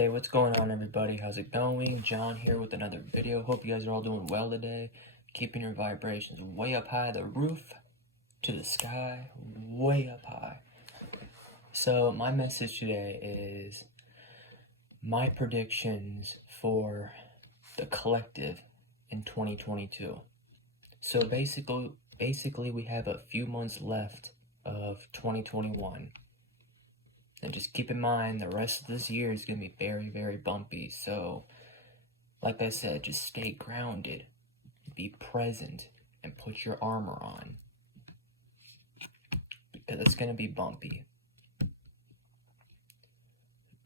Hey, what's going on, everybody? How's it going? John here with another video. Hope you guys are all doing well today. Keeping your vibrations way up high, the roof to the sky, way up high. So my message today is my predictions for the collective in 2022. So basically we have a few months left of 2021. And just keep in mind, the rest of this year is going to be very, very bumpy. So, like I said, just stay grounded, be present, and put your armor on. Because it's going to be bumpy.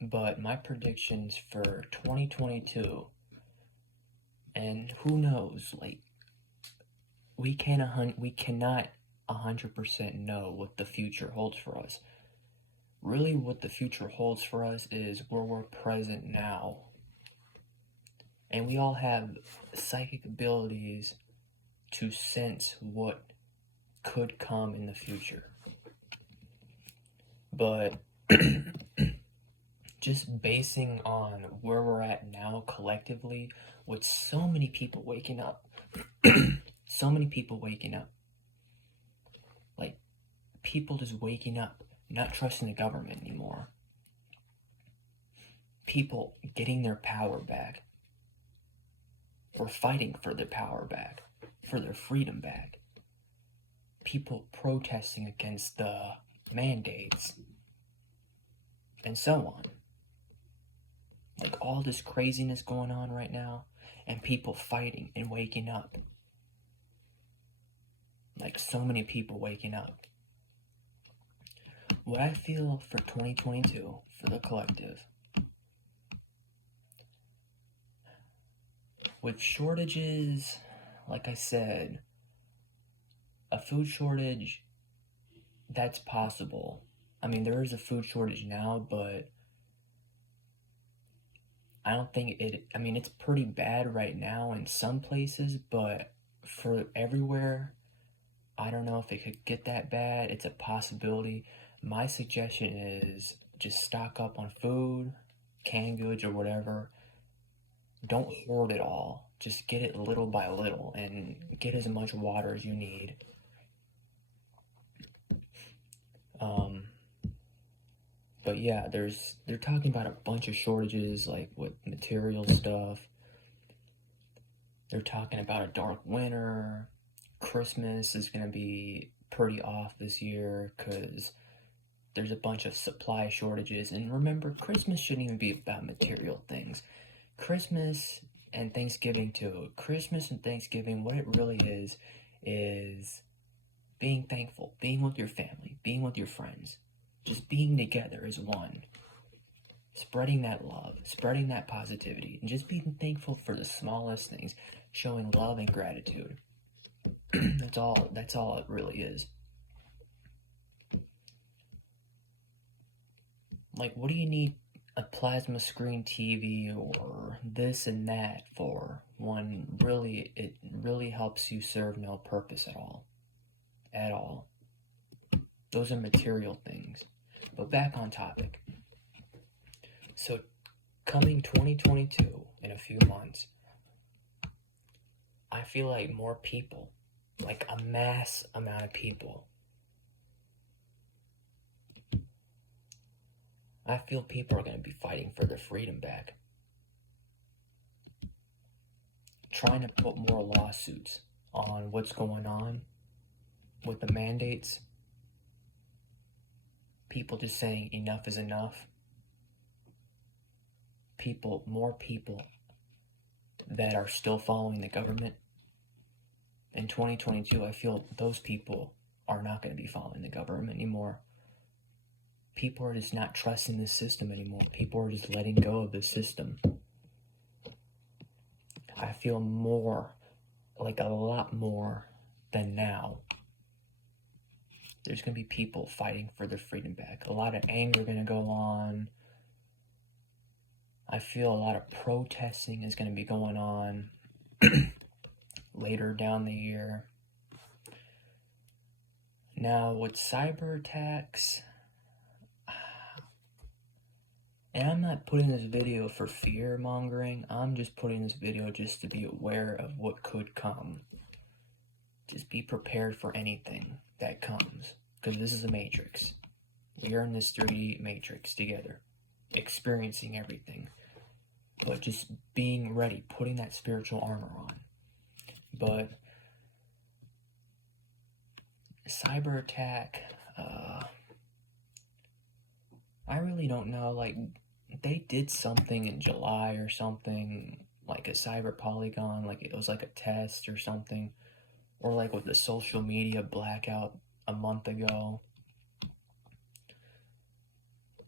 But my predictions for 2022, and who knows, like, we cannot 100% know what the future holds for us. Really, what the future holds for us is where we're present now. And we all have psychic abilities to sense what could come in the future. But just basing on where we're at now collectively, with so many people waking up, like people just waking up, not trusting the government anymore. People getting their power back. Or fighting for their power back. For their freedom back. People protesting against the mandates. And so on. Like all this craziness going on right now. And people fighting and waking up. Like so many people waking up. What I feel for 2022, for the collective, with shortages, like I said, a food shortage, that's possible. I mean, there is a food shortage now, but I don't think it's pretty bad right now in some places, but for everywhere, I don't know if it could get that bad. It's a possibility. My suggestion is just stock up on food, canned goods, or whatever. Don't hoard it all. Just get it little by little and get as much water as you need. But yeah, they're talking about a bunch of shortages, like with material stuff. They're talking about a dark winter. Christmas is going to be pretty off this year because there's a bunch of supply shortages. And remember, Christmas shouldn't even be about material things. Christmas and Thanksgiving too. Christmas and Thanksgiving, what it really is being thankful, being with your family, being with your friends, just being together as one. Spreading that love, spreading that positivity, and just being thankful for the smallest things, showing love and gratitude. That's all it really is. Like, what do you need a plasma screen TV or this and that for when it really helps you serve no purpose at all? At all. Those are material things. But back on topic. So, coming 2022, in a few months, I feel like more people, like a mass amount of people, I feel people are going to be fighting for their freedom back. Trying to put more lawsuits on what's going on with the mandates. People just saying enough is enough. More people that are still following the government. In 2022, I feel those people are not going to be following the government anymore. People are just not trusting the system anymore. People are just letting go of the system. I feel more, like a lot more than now. There's going to be people fighting for their freedom back. A lot of anger going to go on. I feel a lot of protesting is going to be going on later down the year. Now, with cyber attacks, And I'm not putting this video for fear mongering, I'm just putting this video just to be aware of what could come. Just be prepared for anything that comes, because this is a matrix. We are in this 3D matrix together, experiencing everything, but just being ready, putting that spiritual armor on. But cyber attack, I really don't know. Like, they did something in July or something, like a cyber polygon, like it was like a test or something, or like with the social media blackout a month ago.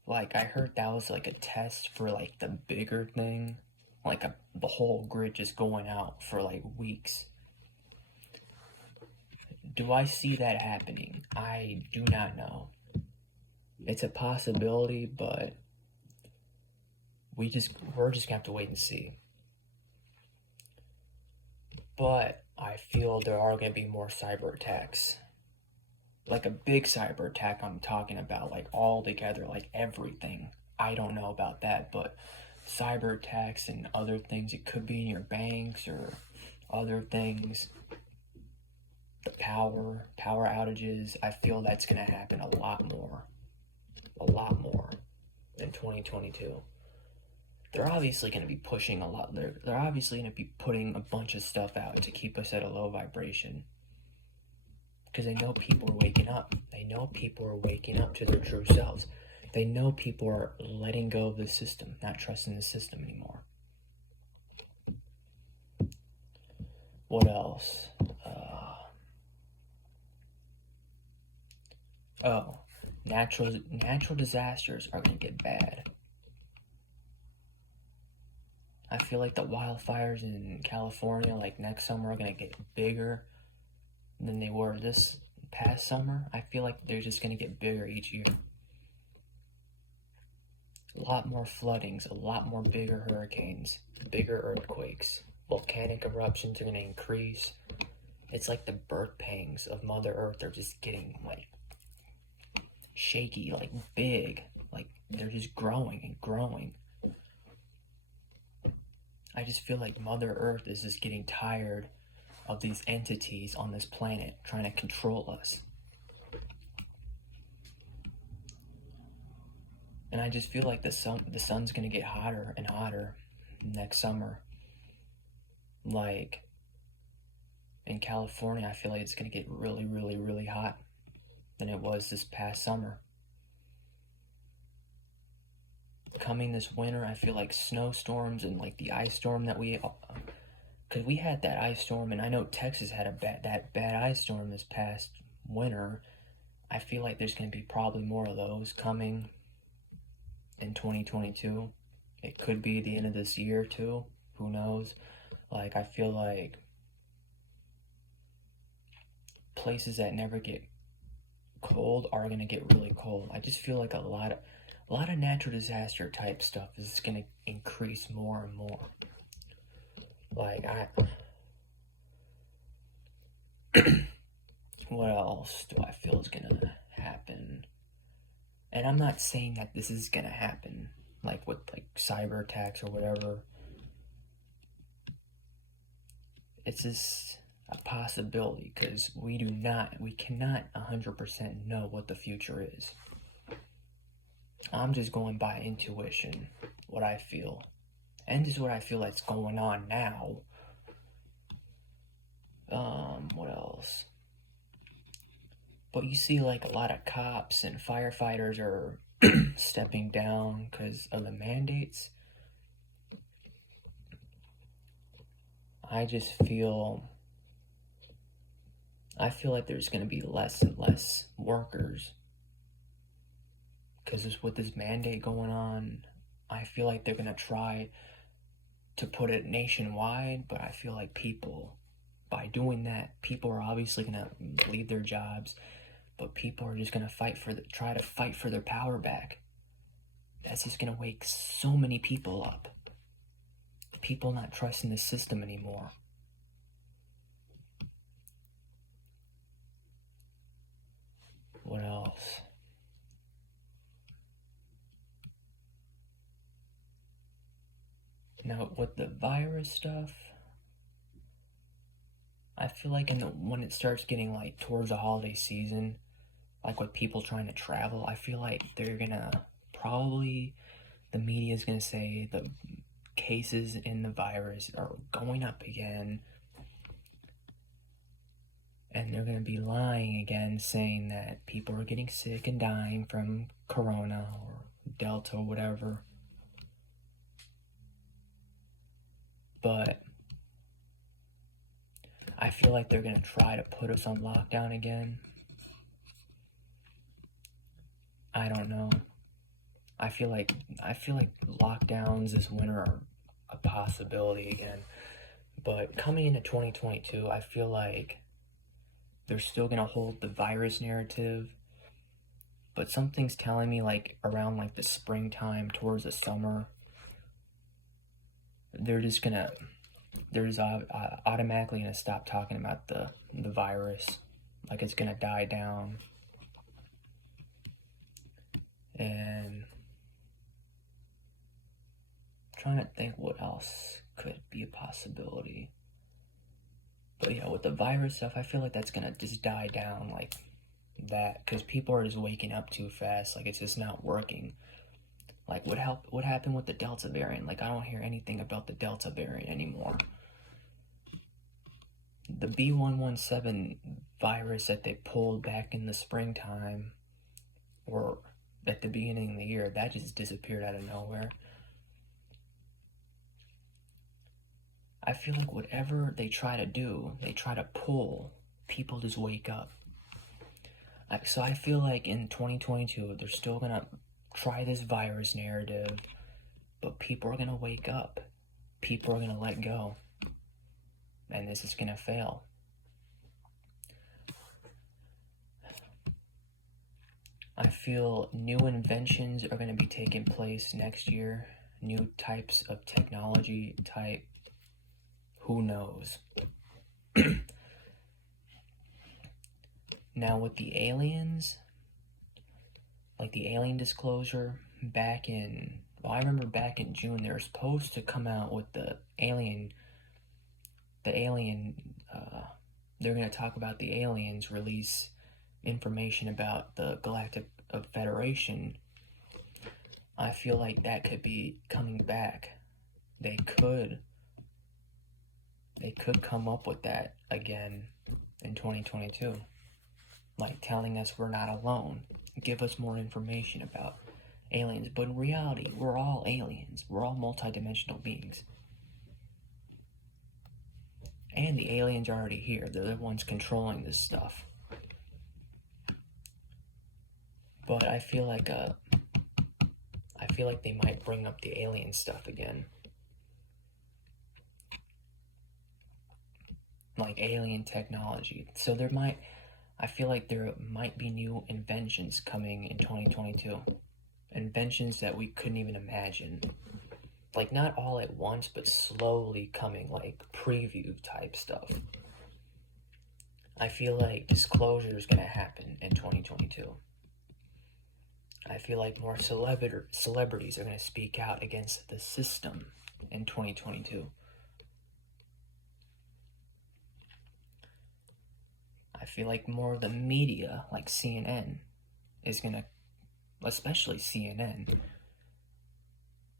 Like, I heard that was like a test for like the bigger thing, like the whole grid just going out for like weeks. Do I see that happening? I do not know. It's a possibility, but we're just gonna have to wait and see. But I feel there are gonna be more cyber attacks. Like a big cyber attack I'm talking about, like all together, like everything. I don't know about that, but cyber attacks and other things, it could be in your banks or other things. The power outages, I feel that's gonna happen a lot more in 2022. They're obviously going to be pushing a lot. They're obviously going to be putting a bunch of stuff out to keep us at a low vibration. Because they know people are waking up. They know people are waking up to their true selves. They know people are letting go of the system, not trusting the system anymore. What else? Natural disasters are going to get bad. I feel like the wildfires in California, like next summer, are going to get bigger than they were this past summer. I feel like they're just going to get bigger each year. A lot more floodings, a lot more bigger hurricanes, bigger earthquakes. Volcanic eruptions are going to increase. It's like the birth pangs of Mother Earth are just getting like shaky, like big. Like they're just growing and growing. I just feel like Mother Earth is just getting tired of these entities on this planet trying to control us. And I just feel like the sun's gonna get hotter and hotter next summer. Like in California, I feel like it's gonna get really, really, really hot than it was this past summer. Coming this winter, I feel like snowstorms and like the ice storm that because we had that ice storm, and I know Texas had that bad ice storm this past winter. I feel like there's going to be probably more of those coming in 2022. It could be the end of this year too. Who knows? Like, I feel like places that never get cold are going to get really cold. I just feel like a lot of natural disaster type stuff is going to increase more and more. Like, what else do I feel is going to happen? And I'm not saying that this is going to happen, like with like cyber attacks or whatever. It's just a possibility, because we cannot 100% know what the future is. I'm just going by intuition, what I feel. And this is what I feel that's going on now. What else? But you see, like, a lot of cops and firefighters are stepping down because of the mandates. I feel like there's going to be less and less workers. Because with this mandate going on, I feel like they're going to try to put it nationwide, but I feel like by doing that, people are obviously going to leave their jobs, but people are just going to try to fight for their power back. That's just going to wake so many people up. People not trusting the system anymore. What else? Now, with the virus stuff, I feel like when it starts getting like towards the holiday season, like with people trying to travel, I feel like they're gonna probably the media is gonna say the cases in the virus are going up again, and they're gonna be lying again, saying that people are getting sick and dying from corona or delta or whatever. But I feel like they're gonna try to put us on lockdown again. I don't know. I feel like lockdowns this winter are a possibility again. But coming into 2022, I feel like they're still gonna hold the virus narrative. But something's telling me like around like the springtime towards the summer, they're just automatically gonna stop talking about the virus, like it's gonna die down. And I'm trying to think what else could be a possibility. But yeah, with the virus stuff, I feel like that's gonna just die down like that, because people are just waking up too fast. Like it's just not working. Like what happened with the Delta variant? Like I don't hear anything about the Delta variant anymore. The B117 virus that they pulled back in the springtime or at the beginning of the year, that just disappeared out of nowhere. I feel like whatever they try to do, they try to pull, people just wake up. So I feel like in 2022, they're still gonna try this virus narrative, but people are gonna wake up. People are gonna let go. And this is gonna fail. I feel new inventions are gonna be taking place next year. New types of technology type. Who knows? Now with the aliens, like the alien disclosure I remember back in June, they were supposed to come out with they're going to talk about the aliens, release information about the Galactic Federation. I feel like that could be coming back. They could come up with that again in 2022. Like telling us we're not alone. Give us more information about aliens. But in reality, we're all aliens. We're all multidimensional beings. And the aliens are already here. They're the ones controlling this stuff. But I feel like they might bring up the alien stuff again. Like alien technology. So I feel like there might be new inventions coming in 2022. Inventions that we couldn't even imagine. Like not all at once, but slowly coming, like preview type stuff. I feel like disclosure is going to happen in 2022. I feel like more celebrities are going to speak out against the system in 2022. I feel like more of the media, like CNN, is going to, especially CNN.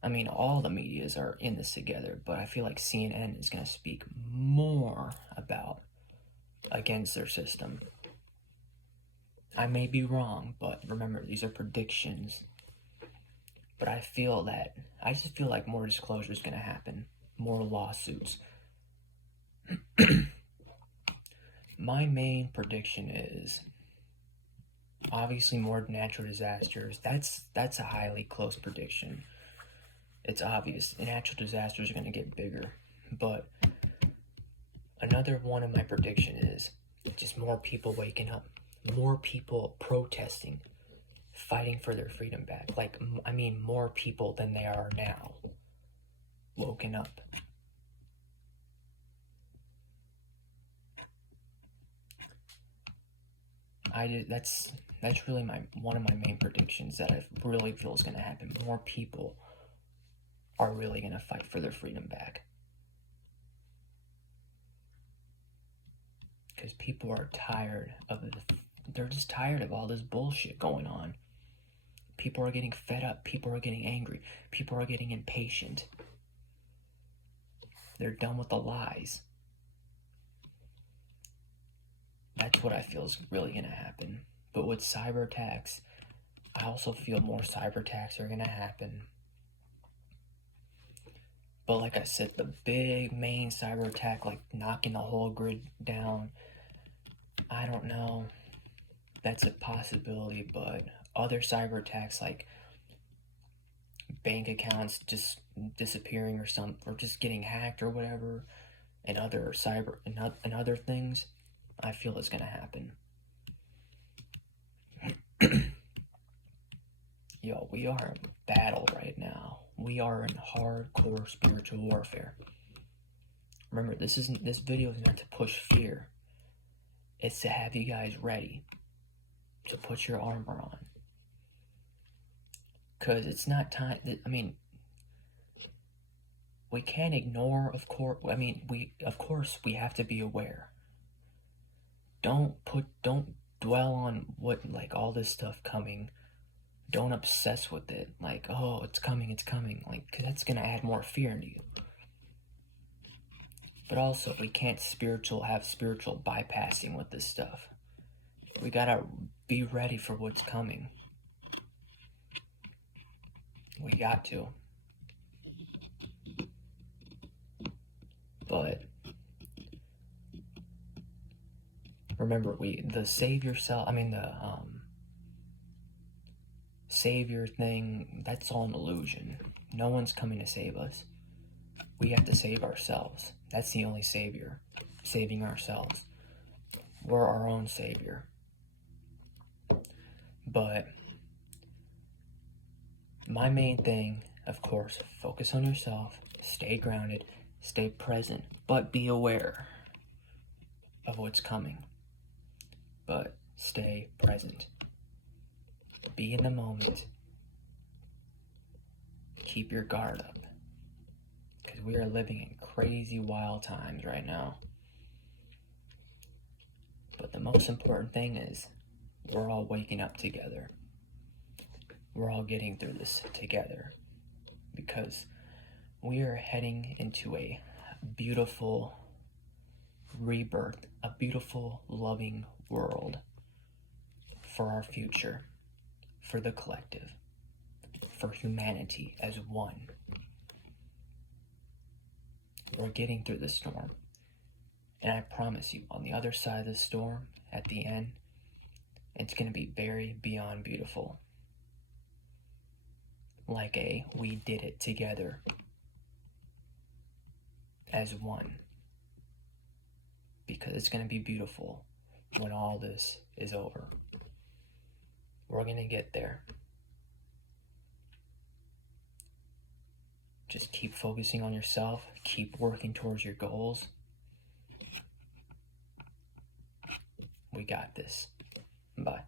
I mean, all the medias are in this together, but I feel like CNN is going to speak more against their system. I may be wrong, but remember, these are predictions. But I just feel like more disclosure is going to happen. More lawsuits. My main prediction is obviously more natural disasters. That's a highly close prediction. It's obvious natural disasters are going to get bigger. But another one of my prediction is just more people waking up, more people protesting, fighting for their freedom back. Like, I mean, more people than there are now woken up. That's really one of my main predictions that I really feel is going to happen. More people are really going to fight for their freedom back. Because people are tired of they're just tired of all this bullshit going on. People are getting fed up. People are getting angry. People are getting impatient. They're done with the lies. That's what I feel is really going to happen. But with cyber attacks, I also feel more cyber attacks are going to happen. But like I said, the big main cyber attack, like knocking the whole grid down, I don't know. That's a possibility, but other cyber attacks like bank accounts just disappearing or just getting hacked or whatever, and other other things, I feel is gonna happen. Yo, we are in battle right now. We are in hardcore spiritual warfare. Remember, this video is not to push fear. It's to have you guys ready to put your armor on. Because it's not time. I mean, we can't ignore, of course. I mean, of course we have to be aware. Don't dwell on what, like, all this stuff coming. Don't obsess with it. Like, oh, it's coming. Like, because that's gonna add more fear into you. But also, we can't have spiritual bypassing with this stuff. We gotta be ready for what's coming. We got to. But remember, the savior thing, that's all an illusion. No one's coming to save us. We have to save ourselves. That's the only savior. Saving ourselves. We're our own savior. But my main thing, of course, focus on yourself, stay grounded, stay present, but be aware of what's coming. But stay present. Be in the moment. Keep your guard up. Because we are living in crazy, wild times right now. But the most important thing is, we're all waking up together. We're all getting through this together. Because we are heading into a beautiful rebirth, a beautiful, loving world for our future, for the collective, for humanity as one. We're getting through the storm. And I promise you, on the other side of the storm, at the end, it's going to be very beyond beautiful. Like we did it together as one. Because it's going to be beautiful when all this is over. We're going to get there. Just keep focusing on yourself. Keep working towards your goals. We got this. Bye.